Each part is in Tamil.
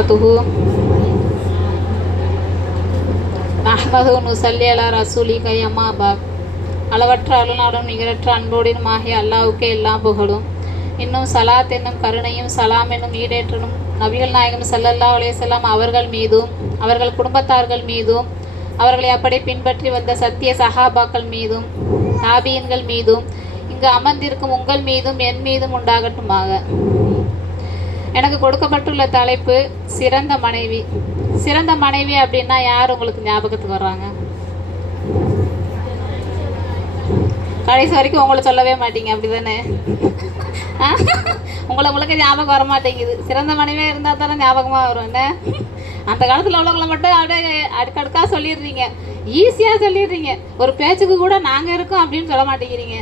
وبركاته நஹ்மது நுசல்லி அலா ரசூலி கையம்மா பாக் அளவற்ற அருளாடும் நிகரற்ற அன்போடினும் ஆகிய அல்லாவுக்கே எல்லாம் புகழும் இன்னும் சலாத் என்னும் கருணையும் சலாம் என்னும் ஈடேற்றனும் நபிகள் நாயகம் ஸல்லல்லாஹு அலைஹி வஸல்லம் அவர்கள் மீதும் அவர்கள் குடும்பத்தார்கள் மீதும் அவர்களை அப்படி பின்பற்றி வந்த சத்திய சஹாபாக்கள் மீதும் தாபியன்கள் மீதும் இங்கு அமர்ந்திருக்கும் உங்கள் மீதும் என் மீதும் உண்டாகட்டுமாக எனக்கு கொடுக்கப்பட்டுள்ள தலைப்பு சிறந்த மனைவி. சிறந்த மனைவி அப்படின்னா யார் உங்களுக்கு ஞாபகத்துக்கு வர்றாங்க? கடைசி வரைக்கும் உங்களை சொல்லவே மாட்டீங்க அப்படிதானே? தானே உங்களை உங்களுக்கு ஞாபகம் வர மாட்டேங்குது. சிறந்த மனைவியாக இருந்தால் தானே ஞாபகமாக வரும் என்ன? அந்த காலத்தில் உள்ளவங்களை மட்டும் அப்படியே அடுக்கடுக்காக சொல்லிடுறீங்க. ஈஸியாக சொல்லிடுறீங்க. ஒரு பேச்சுக்கு கூட நாங்கள் இருக்கோம் அப்படின்னு சொல்ல மாட்டேங்கிறீங்க.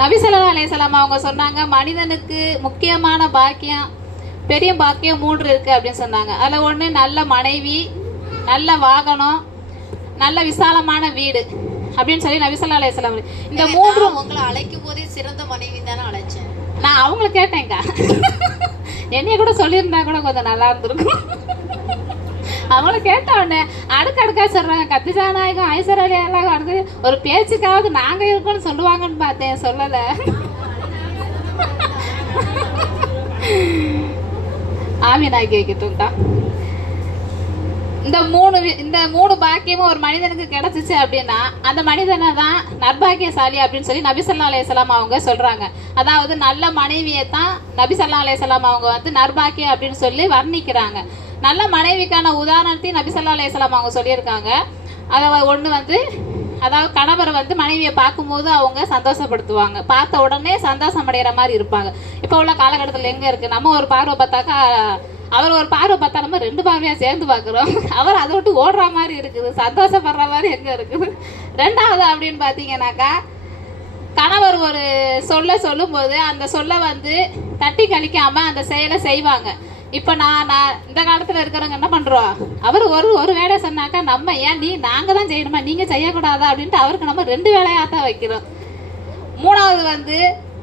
நபி ஸல்லல்லாஹு அலைஹி வஸல்லம் அவங்க சொன்னாங்க மனிதனுக்கு முக்கியமான பாக்கியம் பெரிய பாக்கியம் மூன்று இருக்குது அப்படின்னு சொன்னாங்க. அதில் ஒன்று நல்ல மனைவி நல்ல வாகனம் நல்ல விசாலமான வீடு அப்படின்னு சொல்லி நபி ஸல்லல்லாஹு அலைஹி வஸல்லம் இந்த மூன்று உங்களை அழைக்கும் போதே சிறந்த மனைவி தானே அழைச்சேன். நான் அவங்கள கேட்டேங்க்கா என்னைய கூட சொல்லியிருந்தா கூட கொஞ்சம் நல்லா இருந்திருக்கும். அவங்கள கேட்ட உடனே அடுக்கடுக்கா சொல்கிறாங்க கத்திஜா நாயகம் ஐஸ்வர் எல்லாம் வந்து ஒரு பேச்சுக்காவது நாங்கள் இருக்கோம்னு சொல்லுவாங்கன்னு பார்த்தேன் சொல்லலை. ஆமினா கேட்கட்டும்க்கா இந்த மூணு வி- இந்த மூணு பாக்கியமும் ஒரு மனிதனுக்கு கிடைச்சிச்சு அப்படின்னா அந்த மனிதனை தான் நற்பாக்கியசாலி அப்படின்னு சொல்லி நபி அலையலாம் அவங்க சொல்கிறாங்க அதாவது நல்ல மனைவியை தான் நபி அலையலாம் அவங்க வந்து நற்பாக்கியம் அப்படின்னு சொல்லி வர்ணிக்கிறாங்க. நல்ல மனைவிக்கான உதாரணத்தையும் நபிசல்லா ஸல்லல்லாஹு அவங்க சொல்லியிருக்காங்க. அதை ஒன்று வந்து அதாவது கணவர் வந்து மனைவியை பார்க்கும்போது அவங்க சந்தோஷப்படுத்துவாங்க. பார்த்த உடனே சந்தோஷம் அடைகிற மாதிரி இருப்பாங்க. இப்போ உள்ள காலகட்டத்தில் எங்கே இருக்குது நம்ம ஒரு பார்வை பார்த்தாக்கா அவர் ஒரு பார்வை பார்த்தா நம்ம ரெண்டு பார்வையாக சேர்ந்து பார்க்குறோம். அவர் அதை விட்டு ஓடுற மாதிரி இருக்குது. சந்தோஷப்படுற மாதிரி எங்கே இருக்குது ரெண்டாவது அப்படின்னு பார்த்தீங்கன்னாக்கா கணவர் ஒரு சொல்ல சொல்லும்போது அந்த சொல்ல வந்து தட்டி கழிக்காமல் அந்த செயலை செய்வாங்க. இப்போ நான் நான் இந்த காலத்தில் இருக்கிறவங்க என்ன பண்ணுறோம் அவர் ஒரு ஒரு வேலை சொன்னாக்கா நம்ம ஏன் நீ நாங்கள் தான் செய்யணுமா? நீங்கள் செய்யக்கூடாதா? அப்படின்ட்டு அவருக்கு நம்ம ரெண்டு வேலையாக தான் வைக்கிறோம். மூணாவது வந்து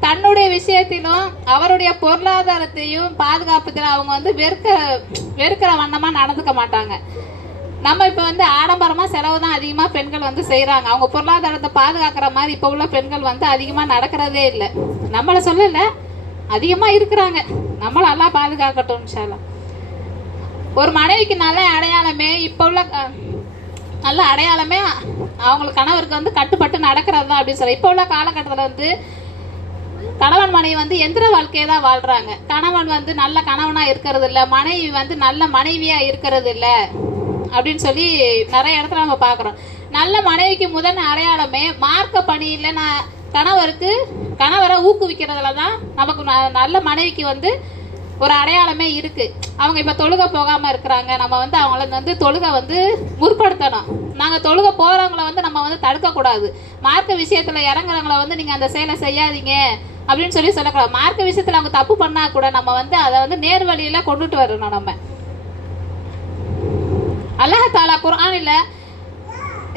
தன்னுடைய விஷயத்திலும் அவருடைய பொருளாதாரத்தையும் பாதுகாப்பதில் அவங்க வந்து வெறுக்க வெறுக்கிற வண்ணமாக நடந்துக்க மாட்டாங்க. நம்ம இப்போ வந்து ஆடம்பரமாக செலவு தான் அதிகமாக பெண்கள் வந்து செய்கிறாங்க அவங்க பொருளாதாரத்தை பாதுகாக்கிற மாதிரி இப்போ உள்ள பெண்கள் வந்து அதிகமாக நடக்கிறதே இல்லை. நம்மளை சொல்லலை. அதிகமாக இருக்கிறாங்க. நம்மளை நல்லா பாதுகாக்கட்டும் சாலம் ஒரு மனைவிக்கு நல்ல அடையாளமே இப்போ உள்ள நல்ல அடையாளமே அவங்களுக்கு கணவருக்கு வந்து கட்டுப்பட்டு நடக்கிறது தான் அப்படின்னு சொல்லி இப்போ உள்ள காலகட்டத்தில் வந்து கணவன் மனைவி வந்து எந்திர வாழ்க்கையை தான் வாழ்கிறாங்க கணவன் வந்து நல்ல கணவனாக இருக்கிறது இல்லை மனைவி வந்து நல்ல மனைவியாக இருக்கிறது இல்லை அப்படின்னு சொல்லி நிறைய இடத்துல நம்ம பார்க்குறோம். நல்ல மனைவிக்கு முதன் அடையாளமே மார்க்க பணியில் நான் கணவருக்கு கணவரை ஊக்குவிக்கிறதுல தான் நமக்கு ந- நல்ல மனைவிக்கு வந்து ஒரு அடையாளமே இருக்குது அவங்க இப்போ தொழுக போகாமல் இருக்கிறாங்க. நம்ம வந்து அவங்கள வந்து தொழுகை வந்து முற்படுத்தணும். நாங்கள் தொழுகை போகிறவங்கள வந்து நம்ம வந்து தடுக்கக்கூடாது. மார்க்க விஷயத்தில் இறங்குறவங்கள வந்து நீங்கள் அந்த செயலை செய்யாதீங்க அப்படின்னு சொல்லி சொல்லக்கூடாது. மார்க்க விஷயத்தில் அவங்க தப்பு பண்ணால் கூட நம்ம வந்து அதை வந்து நேர் வழியில் கொண்டுட்டு வரணும் நம்ம. அல்லாஹ் தாலா குர்ஆனில்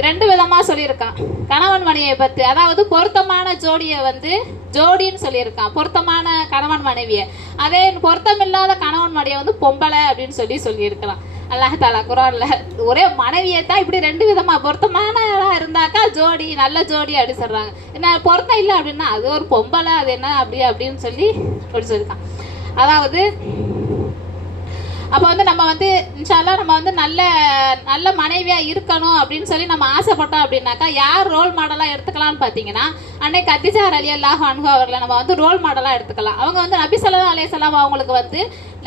ரெண்டு விதமாக சொல்லியிருக்கான். கணவன் மனைவியை பற்றி அதாவது பொருத்தமான ஜோடியை வந்து ஜோடின்னு சொல்லியிருக்கான். பொருத்தமான கணவன் மனைவியை. அதே பொருத்தமில்லாத கணவன் மனைவியை வந்து பொம்பளை அப்படின்னு சொல்லி சொல்லியிருக்கலாம். அல்லாஹ் குரான்ல ஒரே மனைவியை தான் இப்படி ரெண்டு விதமாக பொருத்தமான இருந்தாக்கா ஜோடி நல்ல ஜோடி அப்படின்னு சொல்கிறாங்க என்ன பொருத்தம் இல்லை அப்படின்னா அது ஒரு பொம்பளை அது என்ன அப்படி அப்படின்னு சொல்லி அப்படி சொல்லியிருக்கான் அதாவது அப்போ வந்து நம்ம வந்து இன்ஷால்லாம் நம்ம வந்து நல்ல நல்ல மனைவியாக இருக்கணும் அப்படின்னு சொல்லி நம்ம ஆசைப்பட்டோம் அப்படின்னாக்கா யார் ரோல் மாடலாக எடுத்துக்கலாம்னு பார்த்தீங்கன்னா அன்னைக்கு கத்திஜார் அலி அல்லாஹ் அன்ஹு அவர்களை நம்ம வந்து ரோல் மாடலாக எடுத்துக்கலாம். அவங்க வந்து நபி சொல்லா அலைஹி அவங்களுக்கு வந்து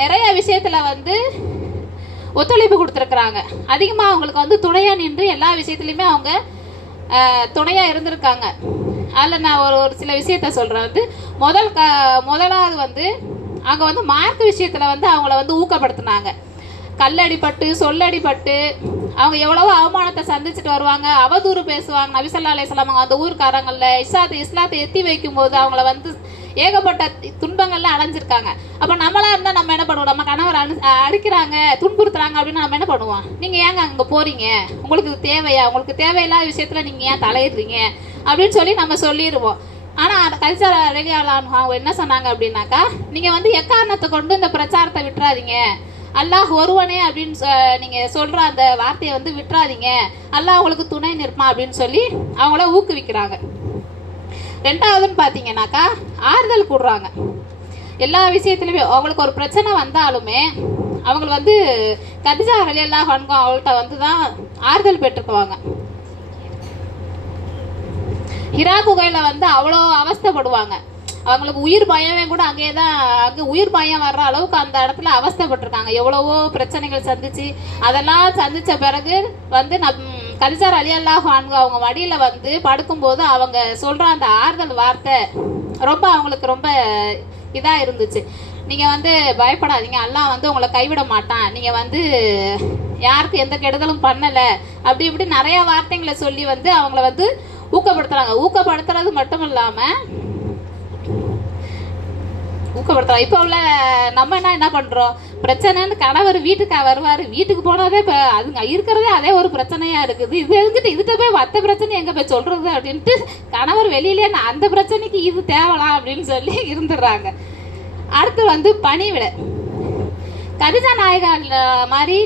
நிறைய விஷயத்தில் வந்து ஒத்துழைப்பு கொடுத்துருக்குறாங்க. அதிகமாக அவங்களுக்கு வந்து துணையாக நின்று எல்லா விஷயத்துலையுமே அவங்க துணையாக இருந்திருக்காங்க. அதில் நான் ஒரு ஒரு சில விஷயத்த சொல்கிறேன் வந்து முதல் க முதலாவது வந்து அங்கே வந்து மார்க் விஷயத்தில் வந்து அவங்கள வந்து ஊக்கப்படுத்தினாங்க. கல்லடிப்பட்டு சொல்லடிப்பட்டு அவங்க எவ்வளவோ அவமானத்தை சந்திச்சுட்டு வருவாங்க. அவதூறு பேசுவாங்க. நபிசல்லா அலையம் அந்த ஊர்க்காரங்களில் இஸ்லாத்தை இஸ்லாத்தை எத்தி வைக்கும்போது அவங்கள வந்து ஏகப்பட்ட துன்பங்கள்லாம் அடைஞ்சிருக்காங்க. அப்போ நம்மளாக இருந்தால் நம்ம என்ன பண்ணுவோம்? நம்ம கணவர் அனு அடிக்கிறாங்க துன்புறுத்துறாங்க அப்படின்னு நம்ம என்ன பண்ணுவோம்? நீங்கள் ஏங்க அங்கே போகிறீங்க உங்களுக்கு இது தேவையா? உங்களுக்கு தேவையில்லாத விஷயத்தில் நீங்கள் ஏன் தலையிடுறீங்க? அப்படின்னு சொல்லி நம்ம சொல்லிடுவோம் ஆனால் கல்ச்சர் ரெடியாளான் அவங்க என்ன சொன்னாங்க அப்படின்னாக்கா நீங்கள் வந்து எக்காரணத்தை கொண்டு இந்த பிரச்சாரத்தை விட்டுறாதீங்க. அல்லாஹ் ஒருவனே அப்படின்னு சொ- சொல்கிற அந்த வார்த்தையை வந்து விட்டுறாதீங்க. அல்லாஹ் அவங்களுக்கு துணை நிற்பான் அப்படின்னு சொல்லி அவங்கள ஊக்குவிக்கிறாங்க. ரெண்டாவதுன்னு பார்த்தீங்கன்னாக்கா ஆறுதல் கூடுறாங்க எல்லா விஷயத்துலையுமே அவங்களுக்கு ஒரு பிரச்சனை வந்தாலுமே அவங்களை வந்து கதிஜா வெளியெல்லாம் வணக்கம் அவங்கள்ட்ட வந்து தான் ஆறுதல் பெற்றுக்குவாங்க. ஹிரா குகையில் வந்து அவ்வளோ அவஸ்தைப்படுவாங்க. அவங்களுக்கு உயிர் பயமே கூட அங்கேயே தான் அங்கே உயிர் பயம் வர்ற அளவுக்கு அந்த இடத்துல அவஸ்தைப்பட்டிருக்காங்க. எவ்வளவோ பிரச்சனைகள் சந்திச்சு அதெல்லாம் சந்தித்த பிறகு வந்து நம் கலிசார் அலி அல்லாஹ் அவங்க மடியில் வந்து படுக்கும்போது அவங்க சொல்கிற அந்த ஆறுதல் வார்த்தை ரொம்ப அவங்களுக்கு ரொம்ப இதாக இருந்துச்சு. நீங்கள் வந்து பயப்படாதீங்க. அல்லாஹ் வந்து உங்களை கைவிட மாட்டான். நீங்கள் வந்து யாருக்கும் எந்த கெடுதலும் பண்ணலை. அப்படி இப்படி நிறைய வார்த்தைங்களை சொல்லி வந்து அவங்கள வந்து ஊக்கப்படுத்துறாங்க. ஊக்கப்படுத்துறது மட்டும் இல்லாமல் ஊக்கப்படுத்துகிறோம் இப்போ உள்ள நம்ம என்ன என்ன பண்ணுறோம் பிரச்சனைன்னு கணவர் வீட்டுக்கு வருவார். வீட்டுக்கு போனதே இப்போ அதுங்க இருக்கிறதே அதே ஒரு பிரச்சனையாக இருக்குது. இது எதுக்கிட்டு இதுகிட்ட போய் மற்ற பிரச்சனை எங்கே போய் சொல்கிறது அப்படின்ட்டு கணவர் வெளியிலே நான் அந்த பிரச்சனைக்கு இது தேவலாம் அப்படின்னு சொல்லி இருந்துடுறாங்க. அடுத்து வந்து பணிவிட. கதிஜா மாதிரி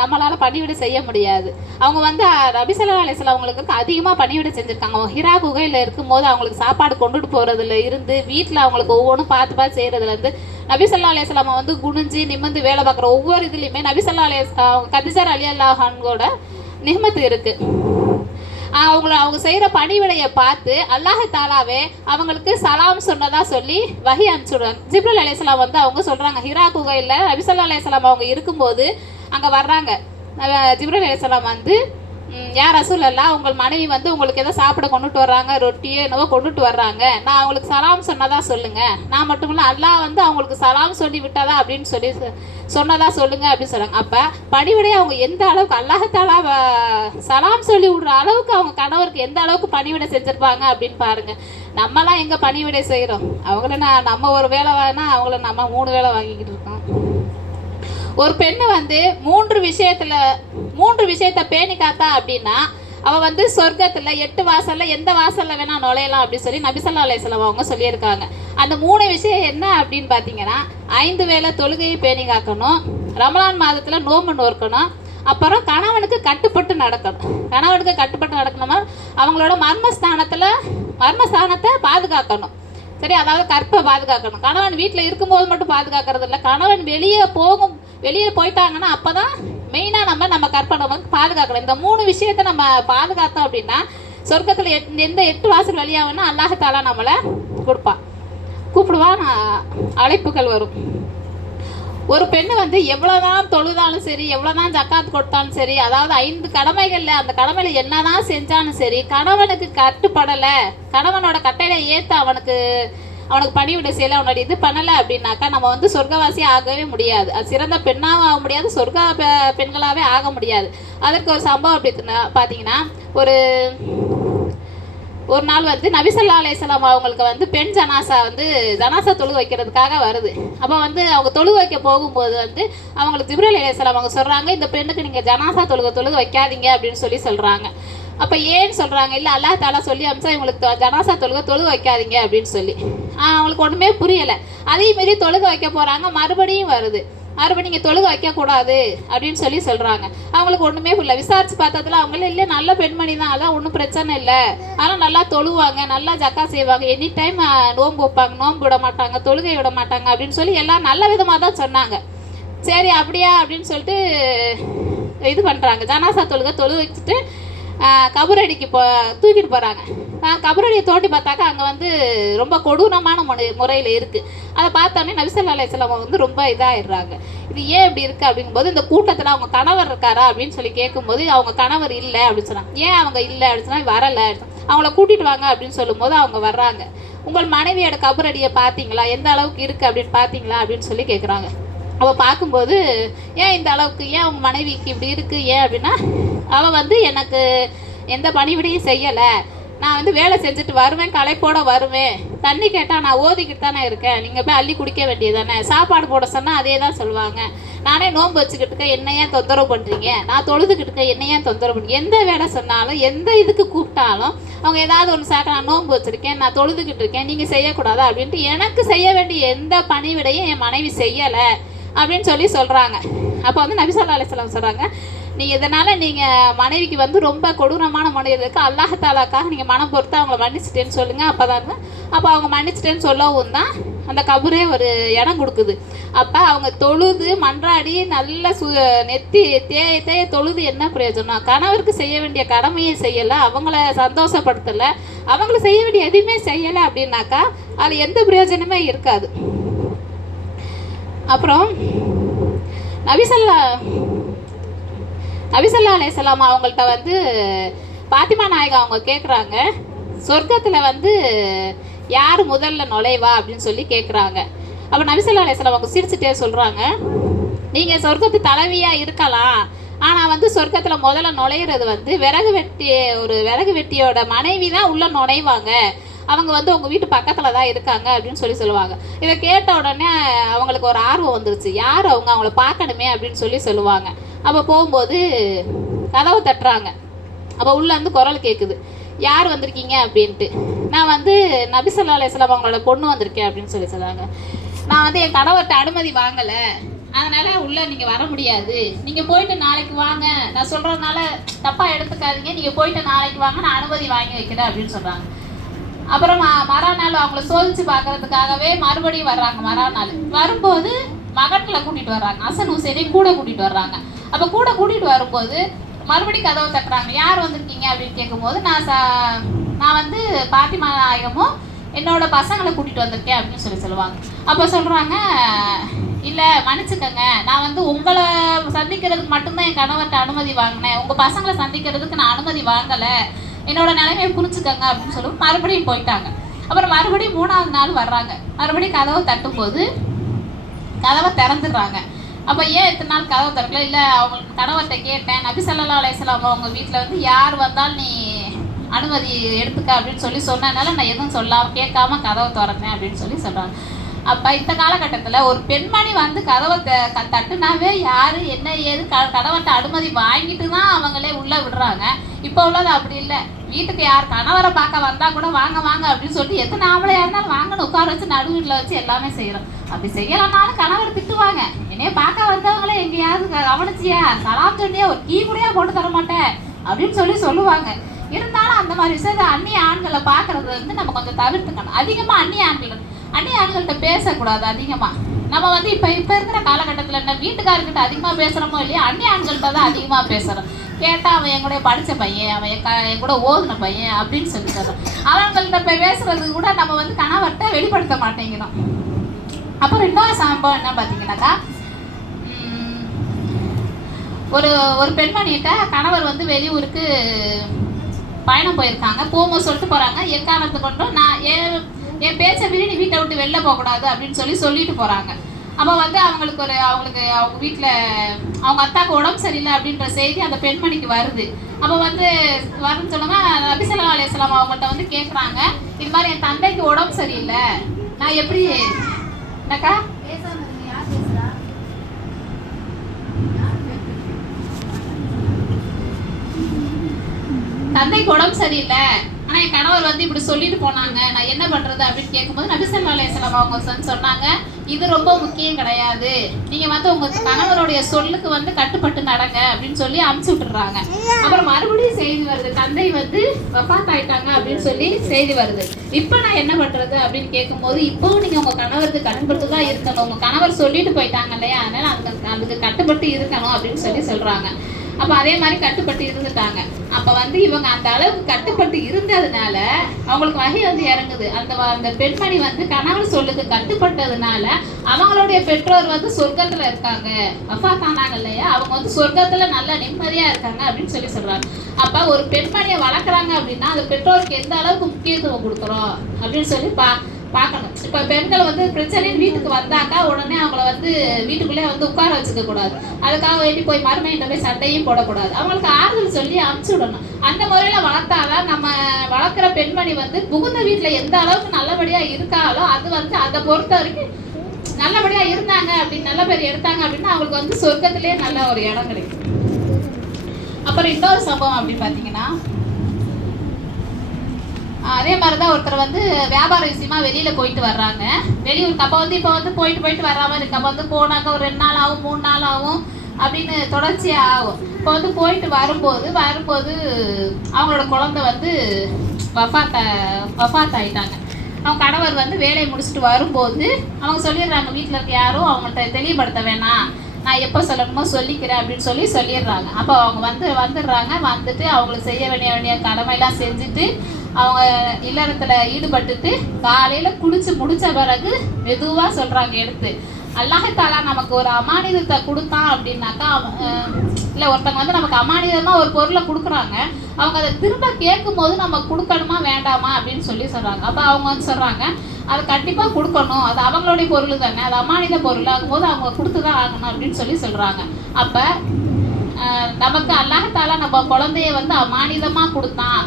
நம்மளால் நம்மளால பணிவிடை செய்ய முடியாது. அவங்க வந்து ரபிசல்லா நபி அவங்களுக்கு அதிகமாக பணிவிடை செஞ்சுருக்காங்க. அவங்க ஹிரா குகையில் இருக்கும்போது அவங்களுக்கு சாப்பாடு கொண்டுட்டு போகிறதுல இருந்து வீட்டில் அவங்களுக்கு ஒவ்வொன்றும் பார்த்து பார்த்து செய்கிறதுலேருந்து நபிசல்லா ஸல்லல்லாஹு வந்து குனிஞ்சு நிமிர்ந்து வேலை பார்க்குற ஒவ்வொரு இதுலேயுமே நபி ஸல்லல்லாஹு அலைஹி அலி அல்லாஹான்கோட நிஹ்மத்து இருக்குது அவங்கள அவங்க செய்கிற பணிவிடையை பார்த்து அல்லாஹ் தாலாவே அவங்களுக்கு சலாம் சொன்னதா சொல்லி வகி அனுப்பிச்சுடுறாங்க. ஜிப்ரல் அலையாம் வந்து அவங்க சொல்கிறாங்க ஹிரா குகையில் நபிசல்லா அலையாம் அவங்க இருக்கும்போது அங்கே வர்றாங்க. ஜிப்ரல் அலையாம் வந்து ம், யா ரசூல் உங்கள் மனைவி வந்து உங்களுக்கு ஏதோ சாப்பிட கொண்டுட்டு வர்றாங்க ரொட்டியோ என்னவோ கொண்டுட்டு வர்றாங்க. நான் அவங்களுக்கு சலாம் சொன்னதா சொல்லுங்க. நான் மட்டும் இல்லை அல்லாஹ் வந்து அவங்களுக்கு சலாம் சொல்லி விட்டாதா அப்படின்னு சொல்லி சொ- சொன்னதா சொல்லுங்க அப்படின்னு சொல்றாங்க. அப்ப பணிவிடையை அவங்க எந்த அளவுக்கு அல்லாஹத்தாலா சலாம் சொல்லி விடுற அளவுக்கு அவங்க கணவருக்கு எந்த அளவுக்கு பணிவிடை செஞ்சிருப்பாங்க அப்படின்னு பாருங்க. நம்மலாம் எங்க பணிவிடை செய்கிறோம் அவங்கள நான் நம்ம ஒரு வேலை வாங்கினா அவங்கள நம்ம மூணு வேலை வாங்கிக்கிட்டு இருக்கோம். ஒரு பெண்ணு வந்து மூன்று விஷயத்தில் மூன்று விஷயத்த பேணி காத்தா அப்படின்னா அவள் வந்து சொர்க்கத்தில் எட்டு வாசலில் எந்த வாசலில் வேணால் நுழையலாம் அப்படின்னு சொல்லி நபிசல்லா அலையம் அவங்க சொல்லியிருக்காங்க. அந்த மூணு விஷயம் என்ன அப்படின்னு பார்த்தீங்கன்னா ஐந்து வேளை தொழுகையை பேணி காக்கணும் ரமலான் மாதத்தில் நோம்பு நோக்கணும் அப்புறம் கணவனுக்கு கட்டுப்பட்டு நடக்கணும். கணவனுக்கு கட்டுப்பட்டு நடக்கணுமா அவங்களோட மர்மஸ்தானத்தில் மர்மஸ்தானத்தை பாதுகாக்கணும். சரி அதாவது கற்பை பாதுகாக்கணும். கணவன் வீட்டில் இருக்கும்போது மட்டும் பாதுகாக்கிறது இல்லை கணவன் வெளியே போகும் வெளியே போயிட்டாங்கன்னா அப்போ தான் மெயினாக நம்ம நம்ம கற்பனை வந்து பாதுகாக்கணும் இந்த மூணு விஷயத்தை நம்ம பாதுகாத்தோம் அப்படின்னா சொர்க்கத்தில் எட் எந்த எட்டு வாசல் வழியாகனா அல்லாஹத்தாலா நம்மளை கொடுப்பான் கூப்பிடுவான் அழைப்புகள் வரும். ஒரு பெண்ணு வந்து எவ்வளோதான் தொழுதாலும் சரி எவ்வளோதான் ஜக்காத் கொடுத்தாலும் சரி அதாவது ஐந்து கடமைகளில் அந்த கடமையில் என்னதான் செஞ்சாலும் சரி கணவனுக்கு கட்டுப்படலை. கணவனோட கட்டையில ஏற்று அவனுக்கு அவனுக்கு பணிவிட செய்யலை அவனோட இது பண்ணலை அப்படின்னாக்கா நம்ம வந்து சொர்க்கவாசி ஆகவே முடியாது. அது சிறந்த பெண்ணாகவும் ஆக முடியாது சொர்க்க பெண்களாகவே ஆக முடியாது. அதற்கு ஒரு சம்பவம் அப்படி பார்த்தீங்கன்னா ஒரு ஒரு நாள் வந்து நபிசல்லா அலையம் அவங்களுக்கு வந்து பெண் ஜனாசா வந்து ஜனாசா தொழுக வைக்கிறதுக்காக வருது. அப்போ வந்து அவங்க தொழுக வைக்க போகும்போது வந்து அவங்களுக்கு ஜிப்ரல் அலையம் அவங்க சொல்கிறாங்க இந்த பெண்ணுக்கு நீங்கள் ஜனாசா தொழுக தொழுக வைக்காதீங்க அப்படின்னு சொல்லி சொல்கிறாங்க அப்போ ஏன்னு சொல்கிறாங்க இல்லை அல்லாஹ் தாலா சொல்லி அமிச்சா இவங்களுக்கு ஜனாசா தொழுக தொழுக வைக்காதீங்க அப்படின்னு சொல்லி. அவங்களுக்கு ஒன்றுமே புரியலை. அதேமாரி தொழுக வைக்க போகிறாங்க மறுபடியும் வருது. மறுபடியும் நீங்கள் தொழுக வைக்கக்கூடாது அப்படின்னு சொல்லி சொல்கிறாங்க அவங்களுக்கு ஒன்றுமே புரியல. விசாரிச்சு பார்த்ததுல அவங்களே இல்லை நல்ல பெண்மணி தான் அதான் ஒன்றும் பிரச்சனை இல்லை. ஆனால் நல்லா தொழுவாங்க நல்லா ஜக்கா செய்வாங்க. எனி டைம் நோன்பு வைப்பாங்க நோன்பு விட மாட்டாங்க தொழுகை விட மாட்டாங்க அப்படின்னு சொல்லி எல்லாம் நல்ல விதமாக தான் சொன்னாங்க. சரி அப்படியா அப்படின்னு சொல்லிட்டு இது பண்ணுறாங்க ஜனாசா தொழுகை தொழு வச்சுட்டு கபரடிக்கு போ தூக்கிட்டு போகிறாங்க கபரடியை தோண்டி பார்த்தாக்கா அங்கே வந்து ரொம்ப கொடூரமான முறை முறையில் இருக்குது அதை பார்த்தோன்னே நபிசல்லா அலையம் வந்து ரொம்ப இதாகிடுறாங்க இது ஏன் இப்படி இருக்குது அப்படிங்கும்போது இந்த கூட்டத்தில் அவங்க கணவர் இருக்காரா அப்படின்னு சொல்லி கேட்கும்போது அவங்க கணவர் இல்லை அப்படின்னு சொன்னாங்க. ஏன் அவங்க இல்லை அப்படின்னு சொன்னால் வரலை. அவங்கள கூட்டிட்டு வாங்க அப்படின்னு சொல்லும்போது அவங்க வர்றாங்க. உங்கள் மனைவியோட கபரடியை பார்த்தீங்களா? எந்த அளவுக்கு இருக்குது அப்படின்னு பார்த்தீங்களா அப்படின்னு சொல்லி கேட்குறாங்க அவள் பார்க்கும்போது ஏன் இந்த அளவுக்கு? ஏன் உங்கள் மனைவிக்கு இப்படி இருக்குது ஏன் அப்படின்னா அவள் வந்து எனக்கு எந்த பணிவிடையும் செய்யலை. நான் வந்து வேலை செஞ்சுட்டு வருவேன் களைப்போட வருவேன். தண்ணி கேட்டால் நான் ஓதிக்கிட்டு தானே இருக்கேன். நீங்கள் போய் அள்ளி குடிக்க வேண்டியதானே சாப்பாடு போட சொன்னால் அதே தான் சொல்லுவாங்க. நானே நோன்பு வச்சுக்கிட்டு இருக்கேன் என்ன ஏன் தொந்தரவு பண்ணுறீங்க நான் தொழுதுகிட்டு இருக்கேன் என்ன ஏன் தொந்தரவு பண்ணுறீங்க எந்த வேலை சொன்னாலும் எந்த இதுக்கு கூப்பிட்டாலும் அவங்க ஏதாவது ஒன்று சாக்க நான் நோன்பு வச்சுருக்கேன் நான் தொழுதுக்கிட்டு இருக்கேன் நீங்கள் செய்யக்கூடாதா? அப்படின்ட்டு எனக்கு செய்ய வேண்டிய எந்த பணிவிடையும் என் மனைவி செய்யலை. அப்படின்னு சொல்லி சொல்கிறாங்க அப்போ வந்து நபிசல்லா அலிஸ்லாம் சொல்கிறாங்க நீங்கள் இதனால் நீங்கள் மனைவிக்கு வந்து ரொம்ப கொடூரமான மனிதர்களுக்கு அல்லாஹாலாக்காக நீங்கள் மனம் பொறுத்து அவங்கள மன்னிச்சிட்டேன்னு சொல்லுங்கள் அப்போ தாங்க அப்போ அவங்க மன்னிச்சிட்டேன்னு சொல்லவும் தான் அந்த கபரே ஒரு இடம் கொடுக்குது. அப்போ அவங்க தொழுது மன்றாடி நல்ல சு நெத்தி தேய தேய தொழுது என்ன பிரயோஜனம்? கணவருக்கு செய்ய வேண்டிய கடமையை செய்யலை அவங்கள சந்தோஷப்படுத்தலை. அவங்கள செய்ய வேண்டிய எதுவுமே செய்யலை அப்படின்னாக்கா அதில் எந்த பிரயோஜனமே இருக்காது. அப்புறம் நபிசல்லா நபிசல்லா அலையம் அவங்கள்ட்ட வந்து பாத்திமா நாயகம் அவங்க கேட்குறாங்க சொர்க்கத்தில் வந்து யார் முதல்ல நுழைவா அப்படின்னு சொல்லி கேட்குறாங்க அப்போ நபிசல்லா அலையம் அவங்க சிரிச்சுட்டே சொல்கிறாங்க நீங்கள் சொர்க்கத்து தலைவியாக இருக்கலாம். ஆனால் வந்து சொர்க்கத்தில் முதல்ல நுழையிறது வந்து விறகு வெட்டி ஒரு விறகு வெட்டியோட மனைவி தான் உள்ளே நுழைவாங்க. அவங்க வந்து உங்கள் வீட்டு பக்கத்தில் தான் இருக்காங்க அப்படின்னு சொல்லி சொல்லுவாங்க. இதை கேட்ட உடனே அவங்களுக்கு ஒரு ஆர்வம் வந்துருச்சு. யார் அவங்க? அவங்கள பார்க்கணுமே அப்படின்னு சொல்லி சொல்லுவாங்க. அப்போ போகும்போது கதவை தட்டுறாங்க. அப்போ உள்ளேருந்து குரல் கேட்குது யார் வந்திருக்கீங்க? அப்படின்ட்டு. நான் வந்து நபிசல்லா அலையம் அவங்களோட பொண்ணு வந்திருக்கேன். அப்படின்னு சொல்லி சொல்லுவாங்க நான் வந்து என் கணவர்கிட்ட அனுமதி வாங்கலை. அதனால் உள்ளே நீங்கள் வர முடியாது. நீங்கள் போயிட்டு நாளைக்கு வாங்க. நான் சொல்கிறதுனால தப்பாக எடுத்துக்காதீங்க. நீங்கள் போயிட்டு நாளைக்கு வாங்க. நான் அனுமதி வாங்கி வைக்கிறேன். அப்படின்னு சொல்கிறாங்க அப்புறம் ம- அவங்கள சோதிச்சு பார்க்கறதுக்காகவே மறுபடியும் வர்றாங்க மறுநாள். வரும்போது மகன்களை கூட்டிட்டு வர்றாங்க அசன் ஹுசேனை கூட கூட்டிட்டு வர்றாங்க. அப்போ கூட கூட்டிட்டு வரும்போது மறுபடியும் கதவை தட்டுறாங்க யார் வந்திருக்கீங்க? அப்படின்னு கேட்கும்போது நான் சா நான் வந்து பாத்திமா நாயகமும் என்னோட பசங்களை கூட்டிட்டு வந்திருக்கேன் அப்படின்னு சொல்லி சொல்லுவாங்க. அப்போ சொல்றாங்க இல்லை மன்னிச்சுக்கங்க. நான் வந்து உங்களை சந்திக்கிறதுக்கு மட்டும்தான் என் கணவர்கிட்ட அனுமதி வாங்கினேன். உங்கள் பசங்களை சந்திக்கிறதுக்கு நான் அனுமதி வாங்கலை. என்னோட நிலைமையை புரிஞ்சுக்கங்க அப்படின்னு சொல்லி மறுபடியும் போயிட்டாங்க. அப்புறம் மறுபடியும் மூணாவது நாள் வர்றாங்க. மறுபடியும் கதவை தட்டும்போது கதவை திறந்துடுறாங்க. அப்போ ஏன் இத்தனை நாள் கதவை திறக்கல? இல்லை அவங்க கணவர்கிட்ட கேட்டேன். நபி ஸல்லல்லாஹு அலையலாம் அவங்க வீட்டில் வந்து யார் வந்தாலும் நீ அனுமதி எடுத்துக்க அப்படின்னு சொல்லி சொன்னதுனால நான் எதுவும் சொல்லாம கேட்காம கதவை திறந்தேன் அப்படின்னு சொல்லி சொல்கிறாங்க அப்போ இந்த காலகட்டத்தில் ஒரு பெண்மணி வந்து கதவை த- க- தட்டுனாவே யார் என்ன ஏது க கதவட்ட அனுமதி வாங்கிட்டு தான் அவங்களே உள்ளே விடுறாங்க. இப்போ உள்ளது அப்படி இல்லை. வீட்டுக்கு யார் கணவரை பார்க்க வந்தா கூட வாங்க வாங்க அப்படின்னு சொல்லிட்டு எத்தனை ஆம்பளையா இருந்தாலும் வாங்கன்னு உட்கார வச்சு நடு வீட்டில் வச்சு எல்லாமே செய்கிறோம் அப்படி செய்யலைனாலும் கணவர் திட்டுவாங்க. என்னைய பார்க்க வந்தவங்களே எங்கேயாவது கவனிச்சியா? சலாம் சொன்னியா? ஒரு டீ கூடயா போட்டு தர மாட்டேன் அப்படின்னு சொல்லி சொல்லுவாங்க. இருந்தாலும் அந்த மாதிரி விஷயத்த அந்நிய ஆண்களை பார்க்கறது வந்து நம்ம கொஞ்சம் தவிர்த்துக்கணும். அதிகமாக அந்நிய ஆண்கள் அந்நிய ஆண்கள்கிட்ட பேசக்கூடாது அதிகமாக நம்ம வந்து இப்போ இப்போ இருக்கிற காலகட்டத்தில் என்ன வீட்டுக்காரர்கிட்ட அதிகமாக பேசுகிறோமோ இல்லையா அந்நிய ஆண்கள்கிட்ட தான் அதிகமாக பேசுகிறோம் கேட்டால் அவன் என் கூட படித்த பையன் அவன் என் க என் கூட ஓதுன பையன் அப்படின்னு சொல்லி தரோம் அவங்கள்ட்ட இப்போ பேசுகிறதுக்கு கூட நம்ம வந்து கணவர்கிட்ட வெளிப்படுத்த மாட்டேங்கிறோம். அப்புறம் ரெண்டாவது சம்பவம் என்ன பார்த்தீங்கன்னாக்கா ஒரு ஒரு பெண்மணிகிட்ட கணவர் வந்து வெளியூருக்கு பயணம் போயிருக்காங்க. போகும்போது சொல்லிட்டு போகிறாங்க எக்காரணத்தை கொண்டும் நான் என் என் பேச்சை மீறி நீ வீட்டை விட்டு வெளில போகக்கூடாது அப்படின்னு சொல்லி சொல்லிட்டு போகிறாங்க அப்போ வந்து அவங்களுக்கு ஒரு அவங்களுக்கு அவங்க வீட்டில் அவங்க அத்தாக்கு உடம்பு சரியில்லை அப்படின்ற செய்தி அந்த பெண்மணிக்கு வருது. அப்போ வந்து வரும்னு சொல்லுங்க நபிசல்லா அலையம் அவங்கள்ட்ட வந்து கேட்குறாங்க இது மாதிரி என் தந்தைக்கு உடம்பு சரியில்லை நான் எப்படி என்னக்கா? தந்தைக்கு உடம்பு சரியில்லை. ஆனா என் கணவர் வந்து இப்படி சொல்லிட்டு போனாங்க. நான் என்ன பண்றது அப்படின்னு கேட்கும்போது நபிசல்லா அலையம் அவங்க வந்து சொன்னாங்க இது ரொம்ப முக்கியம் கிடையாது. நீங்க வந்து உங்க கணவருடைய சொல்லுக்கு வந்து கட்டுப்பட்டு நடங்க அப்படின்னு சொல்லி அமுச்சு விட்டுறாங்க அப்புறம் மறுபடியும் செய்தி வருது. தந்தை வந்து வஃபாத் ஆயிட்டாங்க அப்படின்னு சொல்லி செய்தி வருது. இப்போ நான் என்ன பண்றது அப்படின்னு கேட்கும்போது இப்போவும் நீங்க உங்க கணவருக்கு கட்டுப்பட்டு தான் இருக்கணும். உங்க கணவர் சொல்லிட்டு போயிட்டாங்க இல்லையா? அதனால அதுக்கு அதுக்கு கட்டுப்பட்டு இருக்கணும் அப்படின்னு சொல்லி சொல்றாங்க. அப்போ அதே மாதிரி கட்டுப்பட்டு இருந்துட்டாங்க. அப்போ வந்து இவங்க அந்த அளவுக்கு கட்டுப்பட்டு இருந்ததுனால அவங்களுக்கு வகை வந்து இறங்குது. அந்த அந்த பெண்மணி வந்து கணவன் சொல்லுக்கு கட்டுப்பட்டதுனால அவங்களுடைய பெற்றோர் வந்து சொர்க்கத்தில் இருக்காங்க. அப்பா தானாங்க இல்லையா? அவங்க வந்து சொர்க்கத்தில் நல்லா நிம்மதியாக இருக்காங்க அப்படின்னு சொல்லி சொல்கிறாங்க அப்போ ஒரு பெண்மணியை வளர்க்குறாங்க அப்படின்னா அந்த பெற்றோருக்கு எந்த அளவுக்கு முக்கியத்துவம் கொடுக்குறோம் அப்படின்னு சொல்லி பா பார்க்கணும். இப்போ பெண்கள் வந்து பிரச்சனைன்னு வீட்டுக்கு வந்தாக்கா உடனே அவங்கள வந்து வீட்டுக்குள்ளே வந்து உட்கார வச்சுக்க கூடாது. அதுக்காக வேண்டி போய் மருமையிட்ட போய் சண்டையும் போடக்கூடாது. அவங்களுக்கு ஆறுதல் சொல்லி அனுப்பிச்சு விடணும். அந்த முறையில் வளர்த்தாதான் நம்ம வளர்க்குற பெண்மணி வந்து புகுந்த வீட்டில் எந்த அளவுக்கு நல்லபடியாக இருக்காலோ அது வந்து அதை பொறுத்த வரைக்கும் நல்லபடியாக இருந்தாங்க அப்படின்னு நல்ல பேர் எடுத்தாங்க அப்படின்னா அவங்களுக்கு வந்து சொர்க்கத்திலே நல்ல ஒரு இடம் கிடைக்கும். அப்புறம் இன்னொரு சம்பவம் அப்படின்னு பார்த்தீங்கன்னா அதே மாதிரி தான் ஒருத்தர் வந்து வியாபார விஷயமா வெளியில் போயிட்டு வர்றாங்க. வெளியூருக்கு அப்போ வந்து இப்போ வந்து போயிட்டு போயிட்டு வர்ற மாதிரி இருக்கு. அப்போ வந்து போனாக்க ஒரு ரெண்டு நாள் ஆகும் மூணு நாள் ஆகும் அப்படின்னு தொடர்ச்சியாக ஆகும். இப்போ வந்து போயிட்டு வரும்போது வரும்போது அவங்களோட குழந்தை வந்து வஃபாத்த வஃபாத் ஆகிட்டாங்க அவங்க கணவர் வந்து வேலையை முடிச்சுட்டு வரும்போது அவங்க சொல்லிடுறாங்க வீட்டில் இருக்க யாரும் அவங்கள்ட்ட தெளிவுபடுத்த வேணாம். நான் எப்போ சொல்லணுமோ சொல்லிக்கிறேன் அப்படின்னு சொல்லி சொல்லிடுறாங்க. அப்போ அவங்க வந்து வந்துடுறாங்க. வந்துட்டு அவங்களுக்கு செய்ய வேண்டிய வேண்டிய கடமையெல்லாம் செஞ்சுட்டு அவங்க இல்லறத்தில் ஈடுபட்டுட்டு காலையில் குளிச்சு முடித்த பிறகு மெதுவாக சொல்கிறாங்க எடுத்து. அல்லாஹாலா நமக்கு ஒரு அமானிதத்தை கொடுத்தான் அப்படின்னாக்கா இல்லை ஒருத்தவங்க வந்து நமக்கு அமானிதமாக ஒரு பொருளை கொடுக்குறாங்க. அவங்க அதை திரும்ப கேட்கும் போது நம்ம கொடுக்கணுமா வேண்டாமா அப்படின்னு சொல்லி சொல்கிறாங்க அப்போ அவங்க வந்து சொல்கிறாங்க அது கண்டிப்பாக கொடுக்கணும். அது அவங்களுடைய பொருள் தானே. அது அமானித பொருள். ஆகும்போது அவங்க கொடுத்து தான் ஆகணும் அப்படின்னு சொல்லி சொல்கிறாங்க அப்போ நமக்கு அல்லாஹாலா நம்ம குழந்தைய வந்து அமானிதமாக கொடுத்தான்.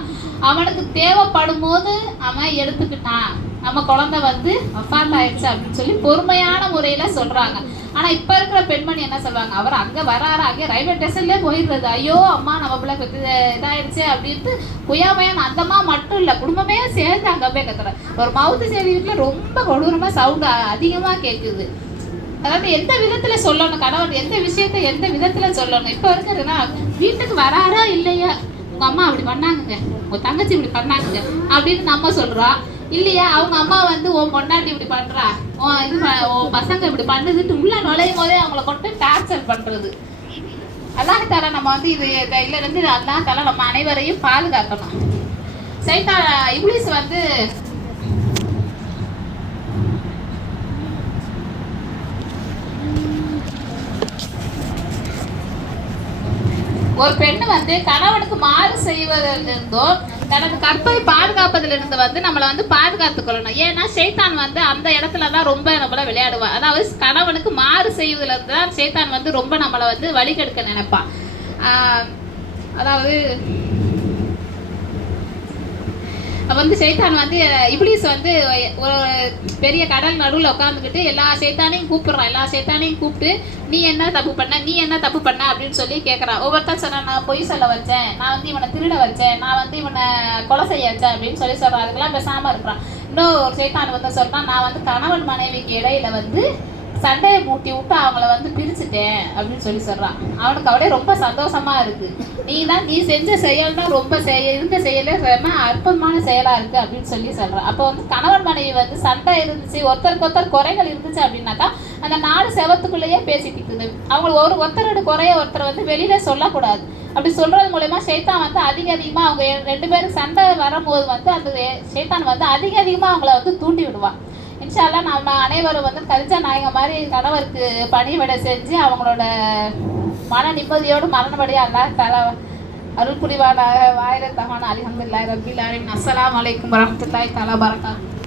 அவனுக்கு தேவைப்படும் போது அவன் எடுத்துக்கிட்டான். நம்ம குழந்தை வந்து வஃபாத் ஆயிடுச்சு அப்படின்னு சொல்லி பொறுமையான முறையில் சொல்கிறாங்க ஆனால் இப்போ இருக்கிற பெண்மணி என்ன சொல்லுவாங்க? அவர் அங்கே வராரு அங்கே ரயில்வே ஸ்டேஷன்லேயே போயிடுறது. ஐயோ அம்மா நம்ம பிள்ளை பெற்று இதாயிடுச்சு அப்படின்ட்டு குயாமையான அந்தம்மா மட்டும் இல்லை குடும்பமே சேர்ந்து அங்கே போய் கத்துற ஒரு மவுத்து செய்தி வீட்டில் ரொம்ப கொடூரமாக சவுண்டு அதிகமாக கேட்குது அதாவது எந்த விதத்துல சொல்லணும்? கணவன் எந்த விஷயத்த எந்த விதத்துல சொல்லணும்? இப்போ இருக்கிறதுனா வீட்டுக்கு வராரா இல்லையா? உங்க அம்மா அப்படி பண்ணாங்க உங்க தங்கச்சி இப்படி பண்ணாங்க அப்படின்னு நம்ம சொல்றோம். இல்லையா? அவங்க அம்மா வந்து உன் பொண்டாட்டி இப்படி பண்றா. உன் இது உன் பசங்க இப்படி பண்ணுதுட்டு உள்ள நுழையும் போதே அவங்கள கொண்டு டார்ச்சர் பண்றது. அல்லாஹ் தாலா நம்ம வந்து இது இதுல இருந்து அல்லாஹ் தாலா நம்ம அனைவரையும் பாதுகாக்கணும். சைத்தா இங்கிலீஷ் வந்து ஒரு பெண்ணு வந்து கணவனுக்கு மாறு செய்வதிலிருந்தோ தனது கற்பை பாதுகாப்பதிலிருந்து வந்து நம்மளை வந்து பாதுகாத்துக்கொள்ளணும். ஏன்னா சேத்தான் வந்து அந்த இடத்துல தான் ரொம்ப நம்மள விளையாடுவான் அதாவது கணவனுக்கு மாறு செய்வதில் இருந்து தான் சேத்தான் வந்து ரொம்ப நம்மளை வந்து வழிகெடுக்க நினைப்பான். அதாவது வந்து சைத்தான் வந்து இப்ளீஸ் வந்து ஒரு பெரிய கடல் நடுவில் உட்காந்துக்கிட்டு எல்லா சைத்தானையும் கூப்பிடுறான். எல்லா சைத்தானையும் கூப்பிட்டு நீ என்ன தப்பு பண்ண? நீ என்ன தப்பு பண்ண? அப்படின்னு சொல்லி கேட்குறான் ஒவ்வொருத்தர் சொன்னா நான் பொய் சொல்ல வச்சேன். நான் வந்து இவனை திருட வச்சேன். நான் வந்து இவனை கொலை செய்ய வச்சேன். அப்படின்னு சொல்லி சொல்கிறான் அதுக்கெல்லாம் பேசாமல் இருக்கிறான் இன்னும் ஒரு சைத்தான் வந்து சொல்கிறான் நான் வந்து கணவன் மனைவிக்கு இடையில வந்து சண்டையை மூட்டி விட்டு அவங்கள வந்து பிரிச்சுட்டேன் அப்படின்னு சொல்லி சொல்கிறான் அவனுக்கு அவளே ரொம்ப சந்தோஷமாக இருக்குது நீ தான் நீ செஞ்ச செயல் தான் ரொம்ப செய இருந்த செயலே ரொம்ப அற்புதமான செயலாக இருக்குது அப்படின்னு சொல்லி சொல்கிறான் அப்போ வந்து கணவன் மனைவி வந்து சண்டை இருந்துச்சு ஒருத்தருக்கு ஒருத்தர் குறைகள் இருந்துச்சு அப்படின்னாக்கா அந்த நாலு செவத்துக்குள்ளேயே பேசிக்கிட்டு இருக்குது அவங்க ஒரு ஒருத்தரோட குறைய ஒருத்தர் வந்து வெளியில சொல்லக்கூடாது. அப்படி சொல்கிறது மூலயமா ஷைத்தான் வந்து அதிக அதிகமாக அவங்க ரெண்டு பேரும் சண்டை வரும்போது வந்து அந்த ஷைத்தான் வந்து அதிக அதிகமாக அவங்கள வந்து தூண்டி விடுவான். இன்ஷால்லா நம்ம அனைவரும் வந்து கரிஜா நாயகம் மாதிரி கணவருக்கு பணிவிடை செஞ்சு அவங்களோட மன நிம்மதியோடு மரணபடியாக அல்ல தல அருள் புரிவானாக. வாயிர தகான அலிஹம்துல்லாஹி ரபில் அலைமின் அஸ்லாம் அலைக்கும் வரமத்துல்லாய் தலா பரகாத்து